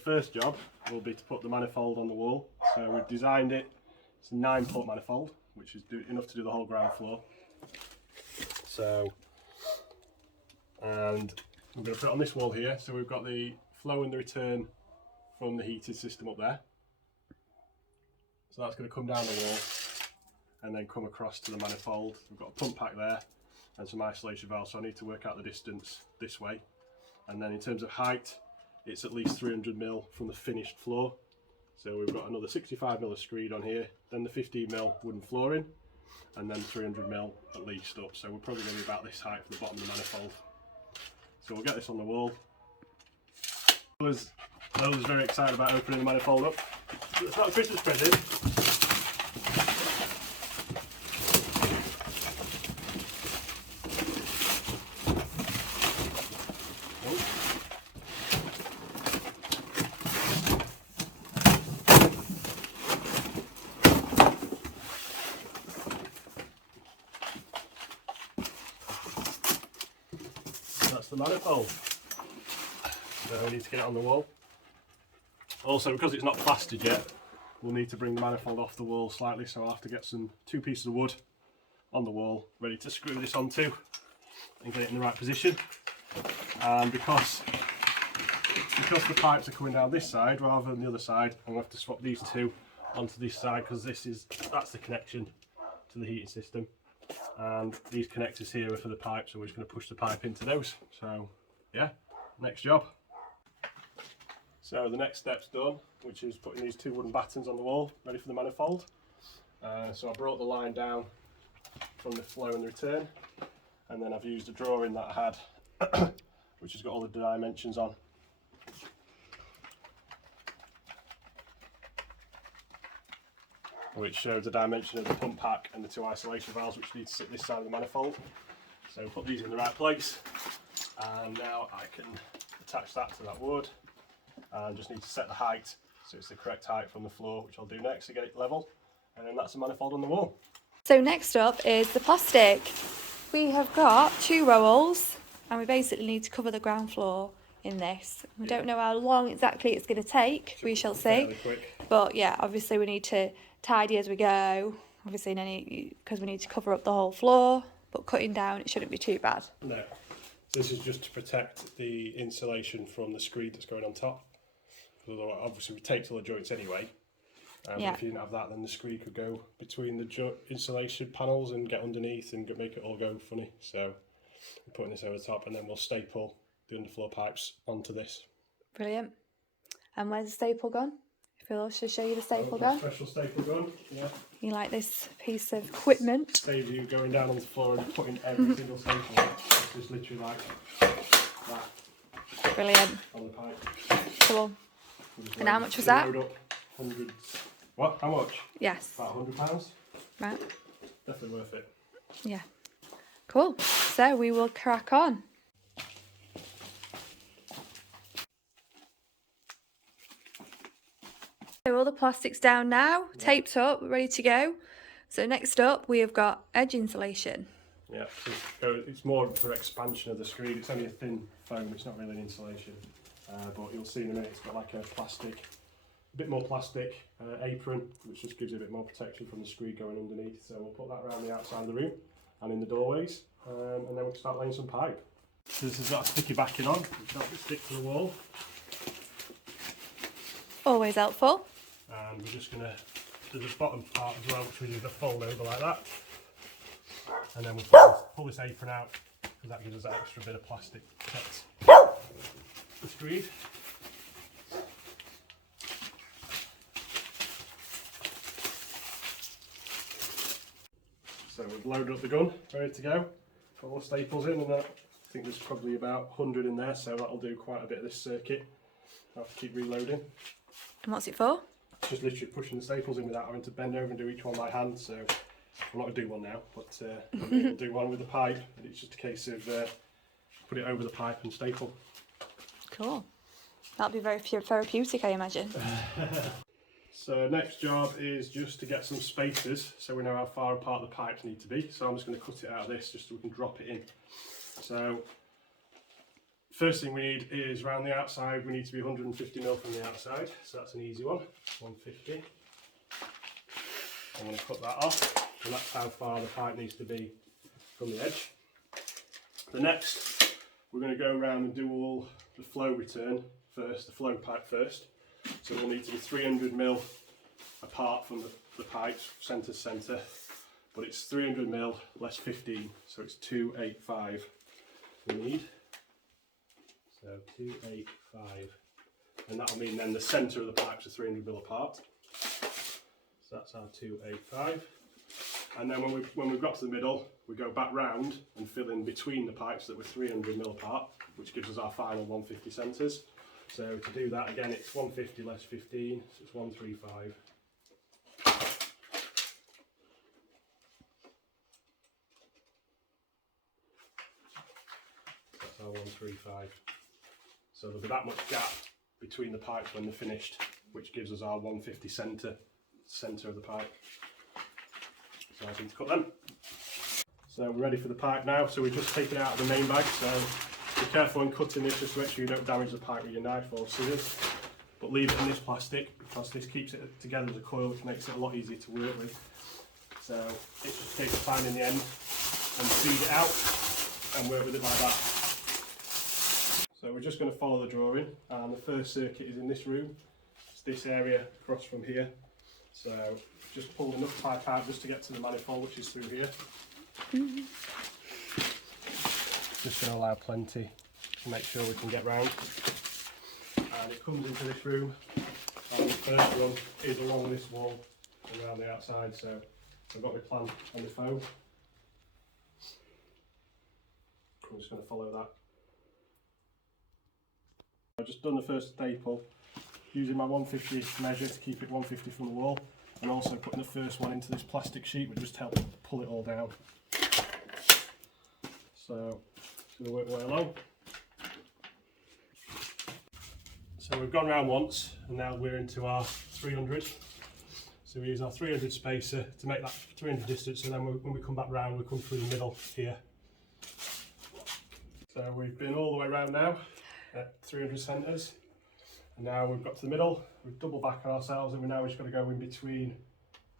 first job will be to put the manifold on the wall. So we've designed it, it's a 9-foot manifold, which is enough to do the whole ground floor. So, and we're going to put it on this wall here, so we've got the flow and the return from the heated system up there. So that's going to come down the wall and then come across to the manifold. We've got a pump pack there and some isolation valves, so I need to work out the distance this way. And then in terms of height, it's at least 300mm from the finished floor. So we've got another 65mm of screed on here, then the 15mm wooden flooring, and then 300mm at least up. So we're probably going to be about this height for the bottom of the manifold. So we'll get this on the wall. Noel's very excited about opening the manifold up. It's not a Christmas present. That's the manifold. So we need to get it on the wall. Also, because it's not plastered yet, we'll need to bring the manifold off the wall slightly, so I'll have to get two pieces of wood on the wall ready to screw this onto and get it in the right position. And because the pipes are coming down this side rather than the other side, I'm going to have to swap these two onto this side, because that's the connection to the heating system, and these connectors here are for the pipe, so we're just going to push the pipe into those. So yeah, next job. So the next step's done, which is putting these two wooden battens on the wall, ready for the manifold. So I brought the line down from the flow and the return, and then I've used a drawing that I had, which has got all the dimensions on. Which shows the dimension of the pump pack and the two isolation valves, which need to sit this side of the manifold. So put these in the right place, and now I can attach that to that wood. And just need to set the height so it's the correct height from the floor, which I'll do next to get it level, and then that's the manifold on the wall. So next up is the plastic. We have got 2 rolls and we basically need to cover the ground floor in this. We don't know how long exactly it's going to take, we shall see. But yeah, obviously we need to tidy as we go, obviously because we need to cover up the whole floor, but cutting down it shouldn't be too bad. No, this is just to protect the insulation from the screed that's going on top. Although obviously we take all the joints anyway. Yeah. If you didn't have that, then the screed could go between the insulation panels and get underneath and make it all go funny. So we're putting this over the top, and then we'll staple the underfloor pipes onto this. Brilliant. And where's the staple gun? If you'll also show you the staple gun. Special staple gun, yeah. You like this piece of equipment? Saves you going down on the floor and putting every single staple in. It's just literally like that. Brilliant. On the pipe. Cool. And how much was that? Hundreds. What? How much? Yes. About £100. Right. Definitely worth it. Yeah. Cool. So we will crack on. So all the plastic's down now, taped up, ready to go. So next up we have got edge insulation. Yeah, so it's more for expansion of the screed. It's only a thin foam, it's not really an insulation. But you'll see in a minute it's got like a bit more plastic apron, which just gives it a bit more protection from the screed going underneath. So we'll put that around the outside of the room and in the doorways, and then we can start laying some pipe. So this has got a sticky backing on, which helps it stick to the wall. Always helpful. And we're just going to do the bottom part as well, which we do the fold over like that. And then we'll pull this apron out, because that gives us that extra bit of plastic to protect the screed. So we've loaded up the gun, ready to go. Put all the staples in, and I think there's probably about 100 in there, so that'll do quite a bit of this circuit. I'll have to keep reloading. And what's it for? Just literally pushing the staples in without having to bend over and do each one by hand. So I'm not going to do one now, but we'll do one with the pipe. It's just a case of put it over the pipe and staple. Cool. That'll be very therapeutic, I imagine. So next job is just to get some spacers, so we know how far apart the pipes need to be. So I'm just going to cut it out of this just so we can drop it in. So First thing we need is around the outside, we need to be 150mm from the outside, so that's an easy one, 150. I'm going to cut that off, and that's how far the pipe needs to be from the edge. The next, we're going to go around and do all the flow return first, the flow pipe first. So we'll need to be 300mm apart from the pipes, centre to centre, but it's 300mm less 15, so it's 285 we need. So 285, and that'll mean then the centre of the pipes are 300mm apart. So that's our 285. And then when we've got to the middle, we go back round and fill in between the pipes that were 300mm apart, which gives us our final 150 centres. So to do that again, it's 150 less 15, so it's 135. That's our 135. So there'll be that much gap between the pipes when they're finished, which gives us our 150 centre of the pipe. So I need to cut them. So we're ready for the pipe now. So we're just taking it out of the main bag. So be careful when cutting this, just to make sure you don't damage the pipe with your knife or scissors. But leave it in this plastic because this keeps it together as a coil, which makes it a lot easier to work with. So it just takes finding the end and feed it out and work with it like that. So we're just going to follow the drawing, and the first circuit is in this room. It's this area across from here. So just pull enough pipe out just to get to the manifold, which is through here. Just going to allow plenty to make sure we can get round. And it comes into this room, and the first one is along this wall and around the outside. So I've got my plan on the phone. I'm just going to follow that. I've just done the first staple using my 150 measure to keep it 150 from the wall, and also putting the first one into this plastic sheet would just help pull it all down. So it's going to work way along. So we've gone round once, and now we're into our 300. So we use our 300 spacer to make that 300 distance, and then when we come back round, we come through the middle here. So we've been all the way round now at 300 centres, and now we've got to the middle. We've double back on ourselves, and we now just got to go in between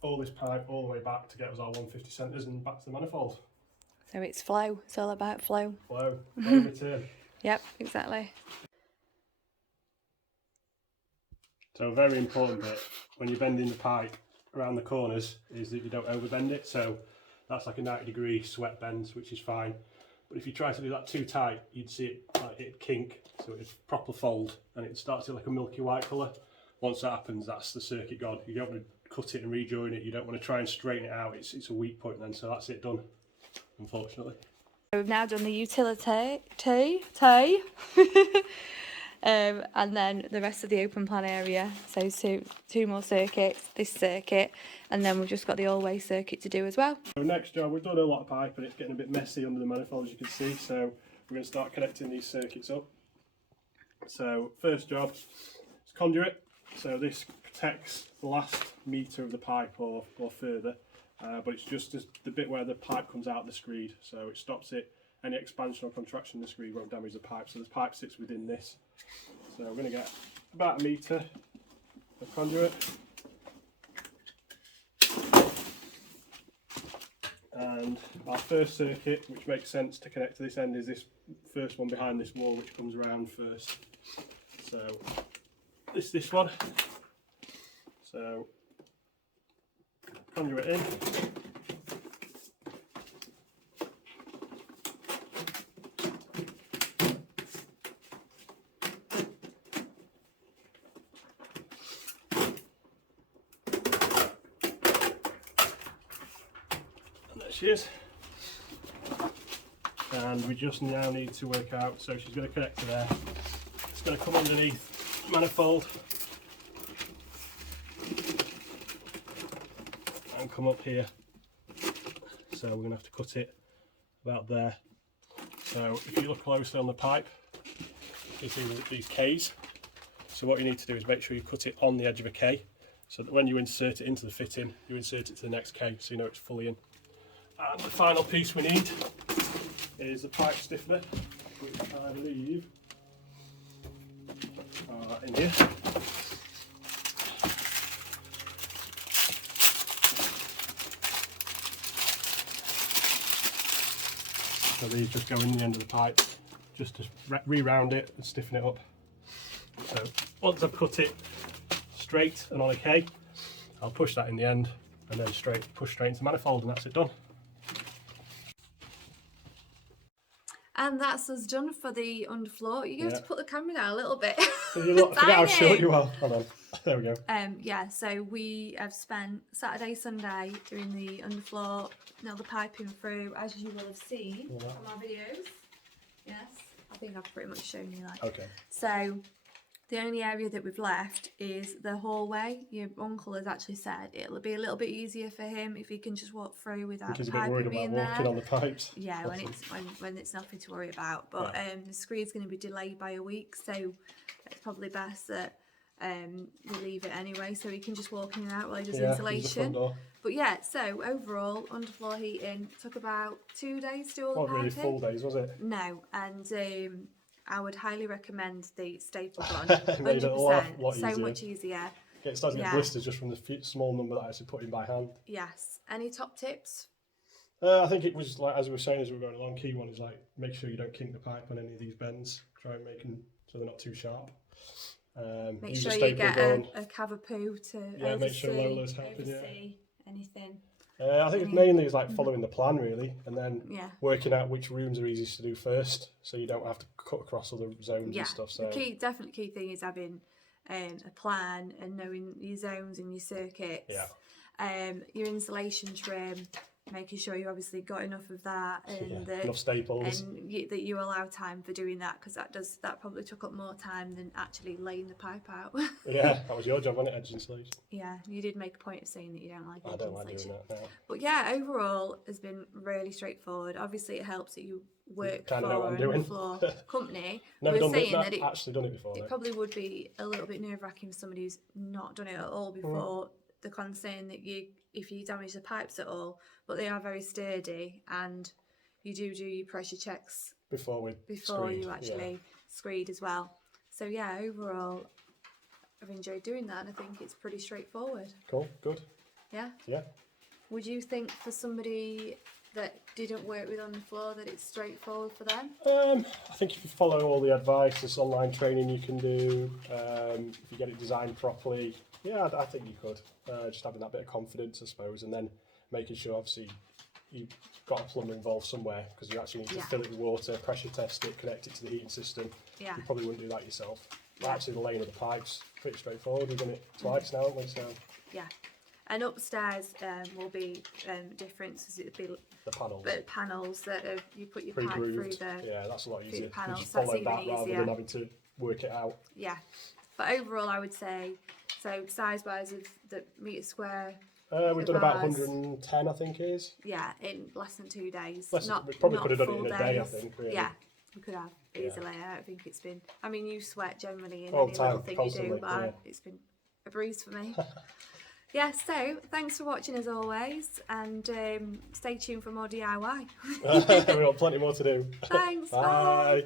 all this pipe all the way back to get us our 150 centres and back to the manifold. So it's flow. It's all about flow. Flow, flow return. Yep, exactly. So a very important bit when you're bending the pipe around the corners is that you don't overbend it. So that's like a 90-degree sweat bend, which is fine. But if you try to do that too tight, you'd see it like it'd kink, so it'd proper fold, and it starts to like a milky white colour. Once that happens, that's the circuit gone. You don't want to cut it and rejoin it. You don't want to try and straighten it out. It's a weak point then, so that's it done, unfortunately. So we've now done the utility, and then the rest of the open plan area. So two more circuits, this circuit, and then we've just got the all-way circuit to do as well. So next job, we've done a lot of pipe and it's getting a bit messy under the manifold, as you can see. So we're going to start connecting these circuits up. So first job is conduit. So this protects the last metre of the pipe or further, but it's just the bit where the pipe comes out of the screed. So it stops it. Any expansion or contraction in the screed won't damage the pipe. So the pipe sits within this. So we're going to get about a metre of conduit. And our first circuit, which makes sense to connect to this end, is this first one behind this wall, which comes around first. So this one. So conduit in. She is, and we just now need to work out, so she's going to connect to there. It's going to come underneath manifold and come up here, so we're going to have to cut it about there. So if you look closely on the pipe, you see these K's. So what you need to do is make sure you cut it on the edge of a K, so that when you insert it into the fitting, you insert it to the next K, so you know it's fully in. And the final piece we need is the pipe stiffener, which I believe that in here. So these just go in the end of the pipe, just to re-round it and stiffen it up. So once I've cut it straight and on a K, I'll push that in the end and then push straight into the manifold, and that's it done. And that's us done for the underfloor. You have to put the camera down a little bit. You look, I forget how short you are. Hold on. There we go. Yeah, so we have spent Saturday, Sunday doing the underfloor, nail the piping through, as you will have seen from our videos. Yes, I think I've pretty much shown you that. Okay. So the only area that we've left is the hallway. Your uncle has actually said it'll be a little bit easier for him if he can just walk through without the piping being there. Walking on the pipes. Yeah, when it's nothing to worry about. But the screed's going to be delayed by a week, so it's probably best that we leave it anyway, so he can just walk in and out while he does insulation. But yeah, so overall, underfloor heating took about 2 days to do all the piping. Not really full days, was it? No, and I would highly recommend the staple gun. 100%, so much easier. It starts to get blisters just from the small number that I actually put in by hand. Yes. Any top tips? I think it was like, as we were saying as we were going along, key one is like make sure you don't kink the pipe on any of these bends. Try and make them so they're not too sharp. Make sure you get a cavapoo to make sure Lola's helping. oversee anything. I think it's mainly is like following the plan really, and then working out which rooms are easiest to do first, so you don't have to cut across other zones and stuff. So the definite key thing is having a plan and knowing your zones and your circuits. Yeah. Your insulation trim, making sure you obviously got enough of that, and enough staples, and that you allow time for doing that, because that probably took up more time than actually laying the pipe out. Yeah, that was your job, wasn't it, edge insulation? Yeah, you did make a point of saying that you don't like edge insulation. I don't like doing that. No. But yeah, overall has been really straightforward. Obviously, it helps that you work for a floor company. Never we were done saying that. that it Actually done it before. It probably would be a little bit nerve-wracking for somebody who's not done it at all before. The concern that if you damage the pipes at all, but they are very sturdy, and you do your pressure checks before you actually screed as well. So yeah, overall, I've enjoyed doing that, and I think it's pretty straightforward. Cool, good. Yeah. Yeah. Would you think for somebody that didn't work with underfloor that it's straightforward for them? I think if you follow all the advice, this online training you can do, if you get it designed properly, yeah, I think you could. Just having that bit of confidence, I suppose, and then making sure, obviously, you've got a plumber involved somewhere, because you actually need to fill it with water, pressure test it, connect it to the heating system. Yeah. You probably wouldn't do that yourself. But actually, the laying of the pipes, pretty straightforward. We've done it twice now, haven't we? So. Yeah. And upstairs will be different, so it'll be the panels that you put your pipe through the that's a lot easier. Panels. You just follow that rather than having to work it out. Yeah, but overall, I would say, so size-wise of the metre square. We've done about 110, I think it is. Yeah, in less than 2 days. We probably could have done it in a day, I think. Really. Yeah, we could have easily. I don't think it's been. I mean, you sweat generally in any little thing you do, but it's been a breeze for me. Yeah, so thanks for watching as always, and stay tuned for more DIY. We've got plenty more to do. Thanks. Bye. Bye.